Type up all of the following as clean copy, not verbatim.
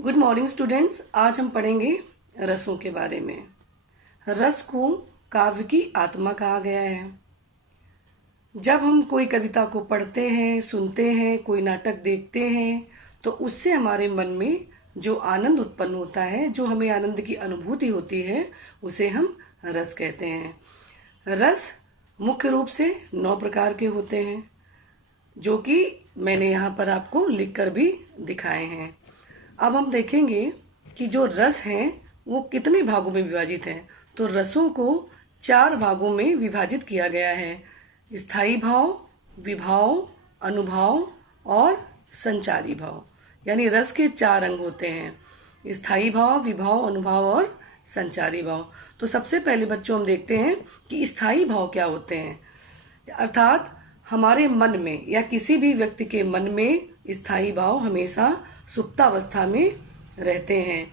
Good morning students. आज हम पढ़ेंगे रसों के बारे में। रस को काव्य की आत्मा कहा गया है। जब हम कोई कविता को पढ़ते हैं, सुनते हैं, कोई नाटक देखते हैं, तो उससे हमारे मन में जो आनंद उत्पन्न होता है, जो हमें आनंद की अनुभूति होती है, उसे हम रस कहते हैं। रस मुख्य रूप से 9 प्रकार के होते हैं, जो कि मैंने यहाँ पर आपको लिखकर भी दिखाए हैं। अब हम देखेंगे कि जो रस हैं वो कितने भागों में विभाजित हैं। तो रसों को 4 भागों में विभाजित किया गया है: स्थायी भाव, विभाव, अनुभाव और संचारी भाव। यानी रस के 4 अंग होते हैं: स्थायी भाव, विभाव, अनुभाव और संचारी भाव। तो सबसे पहले बच्चों हम देखते हैं कि स्थायी भाव क्या होते हैं। अर्थात हमारे मन में या किसी भी व्यक्ति के मन में स्थायी भाव हमेशा सुप्तावस्था में रहते हैं।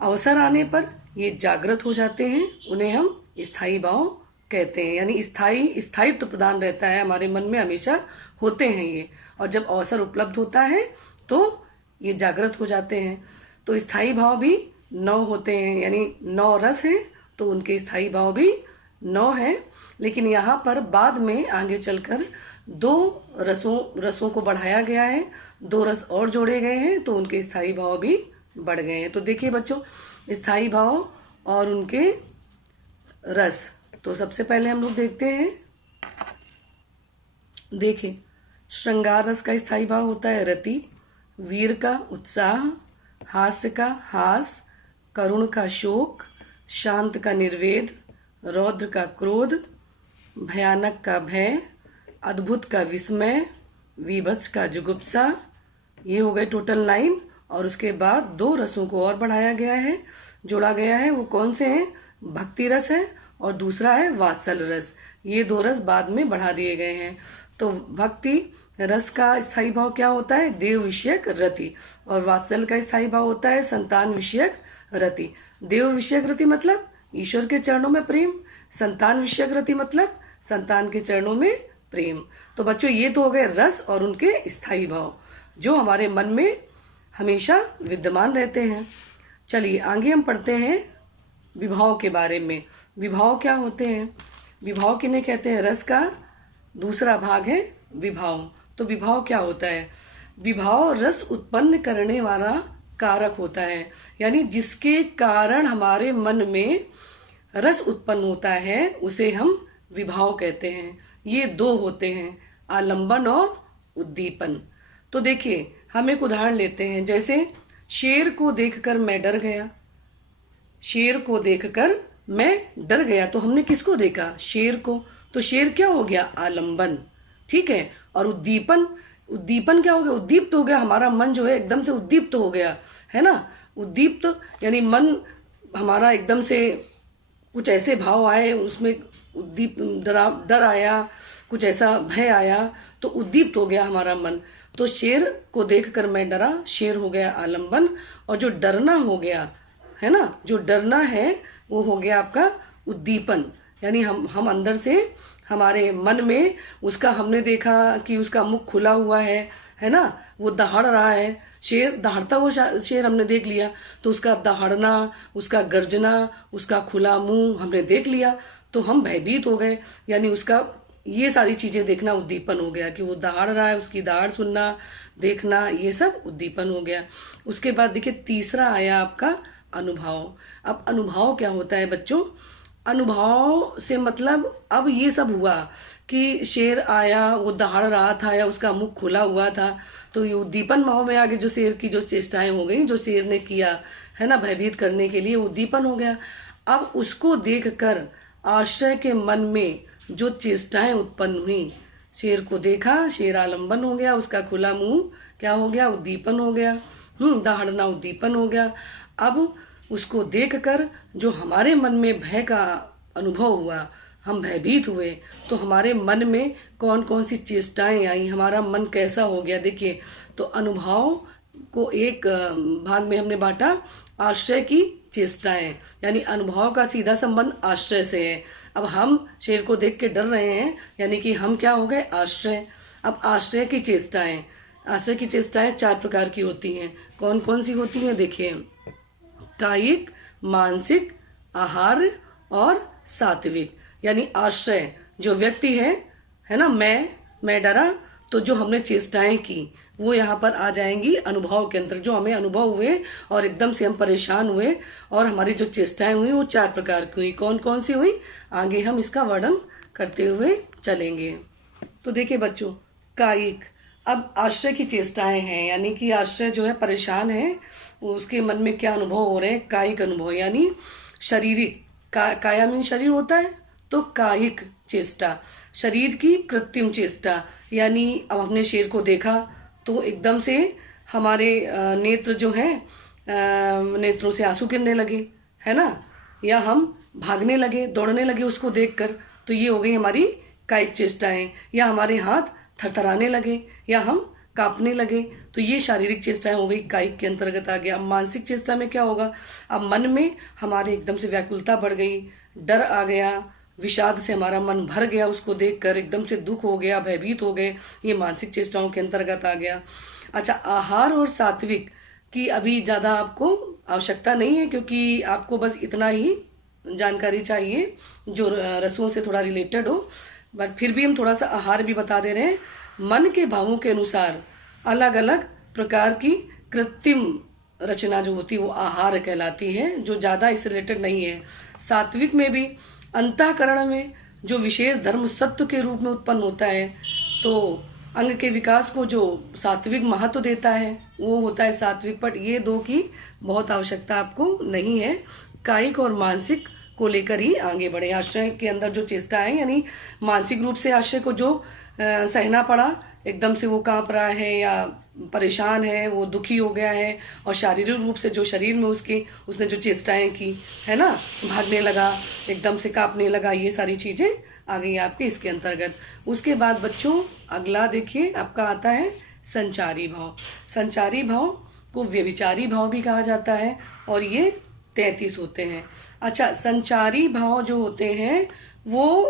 अवसर आने पर ये जागृत हो जाते हैं, उन्हें हम स्थायी भाव कहते हैं। यानी स्थायित्व प्रदान रहता है, हमारे मन में हमेशा होते हैं ये, और जब अवसर उपलब्ध होता है तो ये जागृत हो जाते हैं। तो स्थायी भाव भी 9 होते हैं, यानी 9 रस हैं, तो उनके स्थायी भाव भी 9 है। लेकिन यहाँ पर बाद में आगे चलकर 2 रसों को बढ़ाया गया है, 2 रस और जोड़े गए हैं, तो उनके स्थायी भाव भी बढ़ गए हैं। तो देखिए बच्चों, स्थायी भाव और उनके रस। तो सबसे पहले हम लोग देखते हैं, देखिए श्रृंगार रस का स्थायी भाव होता है रति, वीर का उत्साह, हास्य का हास, करुण का शोक, शांत का निर्वेद, रौद्र का क्रोध, भयानक का भय, अद्भुत का विस्मय, विभत्स का जुगुप्सा। ये हो गए टोटल 9। और उसके बाद 2 रसों को और बढ़ाया गया है, जोड़ा गया है। वो कौन से हैं? भक्ति रस है और दूसरा है वात्सल रस। ये 2 रस बाद में बढ़ा दिए गए हैं। तो भक्ति रस का स्थायी भाव क्या होता है? देव विषयक रति। और वात्सल का स्थायी भाव होता है संतान विषयक रति। देव विषयक रति मतलब ईश्वर के चरणों में प्रेम, संतान विषयक रति मतलब संतान के चरणों में प्रेम। तो बच्चों, ये तो हो गए रस और उनके स्थायी भाव, जो हमारे मन में हमेशा विद्यमान रहते हैं। चलिए आगे हम पढ़ते हैं विभाव के बारे में। विभाव क्या होते हैं? विभाव किन्हें कहते हैं? रस का दूसरा भाग है विभाव। तो विभाव क्या होता है? विभाव रस उत्पन्न करने वाला कारक होता है, यानी जिसके कारण हमारे मन में रस उत्पन्न होता है, उसे हम विभाव कहते हैं। ये 2 होते हैं, आलंबन और उद्दीपन। तो देखिए, हम एक उदाहरण लेते हैं। जैसे शेर को देखकर मैं डर गया। शेर को देखकर मैं डर गया, तो हमने किसको देखा? शेर को। तो शेर क्या हो गया? आलंबन। ठीक है। और उद्दीपन, उद्दीपन क्या हो गया? उद्दीप्त हो गया। हमारा मन जो है एकदम से उद्दीप्त हो गया, है ना। उद्दीप्त यानी मन हमारा एकदम से कुछ ऐसे भाव आए, उसमें उद्दीप डर आया, कुछ ऐसा भय आया, तो उद्दीप्त हो गया हमारा मन। तो शेर को देखकर मैं डरा, शेर हो गया आलंबन। और जो डरना हो गया, है ना, जो डरना है वो हो गया आपका उद्दीपन। यानी हम अंदर से हमारे मन में उसका, हमने देखा कि उसका मुख खुला हुआ है ना, वो दहाड़ रहा है। शेर दहाड़ता हुआ शेर हमने देख लिया, तो उसका दहाड़ना, उसका गर्जना, उसका खुला मुंह हमने देख लिया, तो हम भयभीत हो गए। यानी उसका ये सारी चीजें देखना उद्दीपन हो गया, कि वो दहाड़ रहा है, उसकी दहाड़ सुनना, देखना, ये सब उद्दीपन हो गया। उसके बाद देखिए तीसरा आया आपका अनुभव। अब अनुभव क्या होता है बच्चों? अनुभव से मतलब अब ये सब हुआ कि शेर आया, वो दहाड़ रहा था या उसका मुख खुला हुआ था, तो ये उद्दीपन भाव में आगे जो शेर की जो चेष्टाएं हो गई, जो शेर ने किया, है ना, भयभीत करने के लिए, उद्दीपन हो गया। अब उसको देखकर आश्रय के मन में जो चेष्टाएं उत्पन्न हुई, शेर को देखा, शेर आलंबन हो गया, उसका खुला मुंह क्या हो गया? उद्दीपन हो गया। दहाड़ना उद्दीपन हो गया। अब उसको देखकर जो हमारे मन में भय का अनुभव हुआ, हम भयभीत हुए, तो हमारे मन में कौन कौन सी चेष्टाएं आई, हमारा मन कैसा हो गया। देखिए, तो अनुभव को एक भाग में हमने बांटा, आश्रय की चेष्टाएं, यानी अनुभव का सीधा संबंध आश्रय से है। अब हम शेर को देख के डर रहे हैं, यानी कि हम क्या हो गए? आश्रय। अब आश्रय की चेष्टाएं, आश्रय की चेष्टाएं 4 प्रकार की होती हैं। कौन कौन सी होती हैं देखिए, कायिक, मानसिक, आहार और सात्विक। यानी आश्रय जो व्यक्ति है ना, मैं डरा, तो जो हमने चेष्टाएं की वो यहाँ पर आ जाएंगी अनुभव के अंदर, जो हमें अनुभव हुए और एकदम से हम परेशान हुए और हमारी जो चेष्टाएं हुई वो 4 प्रकार की हुई। कौन कौन सी हुई, आगे हम इसका वर्णन करते हुए चलेंगे। तो देखिए बच्चों, कायिक, अब आश्रय की चेष्टाएं हैं, यानी कि आश्रय जो है परेशान है, उसके मन में क्या अनुभव हो रहे हैं, कायिक अनुभव। यानी शारीरिक, काया मीन शरीर होता है, तो कायिक चेष्टा, शरीर की कृत्रिम चेष्टा। यानी अब हमने शेर को देखा तो एकदम से हमारे नेत्र जो हैं, नेत्रों से आंसू गिरने लगे, है ना, या हम भागने लगे, दौड़ने लगे उसको देखकर, तो ये हो गई हमारी कायिक चेष्टाएं। या हमारे हाथ थरथराने लगे या हम कांपने लगे, तो ये शारीरिक चेष्टाएं हो गई, कायिक के अंतर्गत आ गया। अब मानसिक चेष्टा में क्या होगा, अब मन में हमारे एकदम से व्याकुलता बढ़ गई, डर आ गया, विषाद से हमारा मन भर गया, उसको देखकर एकदम से दुख हो गया, भयभीत हो गए, ये मानसिक चेष्टाओं के अंतर्गत आ गया। अच्छा, आहार और सात्विक की अभी ज़्यादा आपको आवश्यकता नहीं है, क्योंकि आपको बस इतना ही जानकारी चाहिए जो रसों से थोड़ा रिलेटेड हो, बट फिर भी हम थोड़ा सा आहार भी बता दे रहे हैं। मन के भावों के अनुसार अलग अलग प्रकार की कृत्रिम रचना जो होती है वो आहार कहलाती है, जो ज़्यादा इससे रिलेटेड नहीं है। सात्विक में भी अंतःकरण में जो विशेष धर्म सत्व के रूप में उत्पन्न होता है, तो अंग के विकास को जो सात्विक महत्व देता है वो होता है सात्विक। बट ये दो की बहुत आवश्यकता आपको नहीं है, कायिक और मानसिक को लेकर ही आगे बढ़े। आश्रय के अंदर जो चेष्टा है, यानी मानसिक रूप से आश्रय को जो सहना पड़ा, एकदम से वो कांप रहा है या परेशान है, वो दुखी हो गया है, और शारीरिक रूप से जो शरीर में उसने जो चेष्टाएं की, है ना, भागने लगा, एकदम से कांपने लगा, ये सारी चीजें आ गई आपके इसके अंतर्गत। उसके बाद बच्चों अगला देखिए आपका आता है संचारी भाव। संचारी भाव को व्यभिचारी भाव भी कहा जाता है, और ये 33 होते हैं। अच्छा, संचारी भाव जो होते हैं वो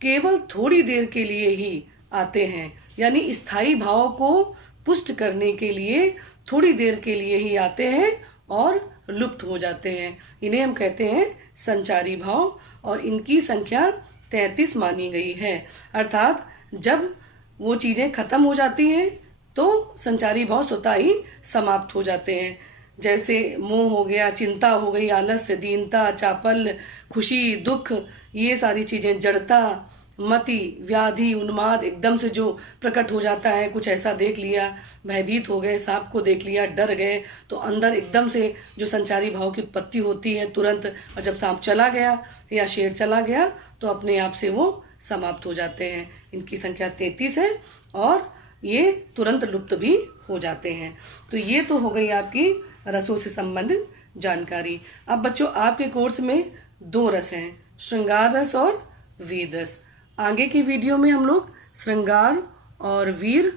केवल थोड़ी देर के लिए ही आते हैं, यानी स्थायी भाव को पुष्ट करने के लिए थोड़ी देर के लिए ही आते हैं और लुप्त हो जाते हैं। इन्हें हम कहते हैं संचारी भाव, और इनकी संख्या 33 मानी गई है। अर्थात जब वो चीजें खत्म हो जाती हैं तो संचारी भाव स्वतः ही समाप्त हो जाते हैं। जैसे मोह हो गया, चिंता हो गई, आलस्य, दीनता, चापल, खुशी, दुख, ये सारी चीजें, जड़ता, मति, व्याधि, उन्माद एकदम से जो प्रकट हो जाता है, कुछ ऐसा देख लिया, भयभीत हो गए, सांप को देख लिया, डर गए, तो अंदर एकदम से जो संचारी भाव की उत्पत्ति होती है तुरंत, और जब सांप चला गया या शेर चला गया तो अपने आप से वो समाप्त हो जाते हैं। इनकी संख्या 33 है और ये तुरंत लुप्त भी हो जाते हैं। तो ये तो हो गई आपकी रसों से संबंधित जानकारी। अब बच्चों आपके कोर्स में 2 रस हैं, श्रृंगार रस और वीर रस। आगे की वीडियो में हम लोग श्रृंगार और वीर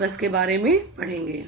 रस के बारे में पढ़ेंगे।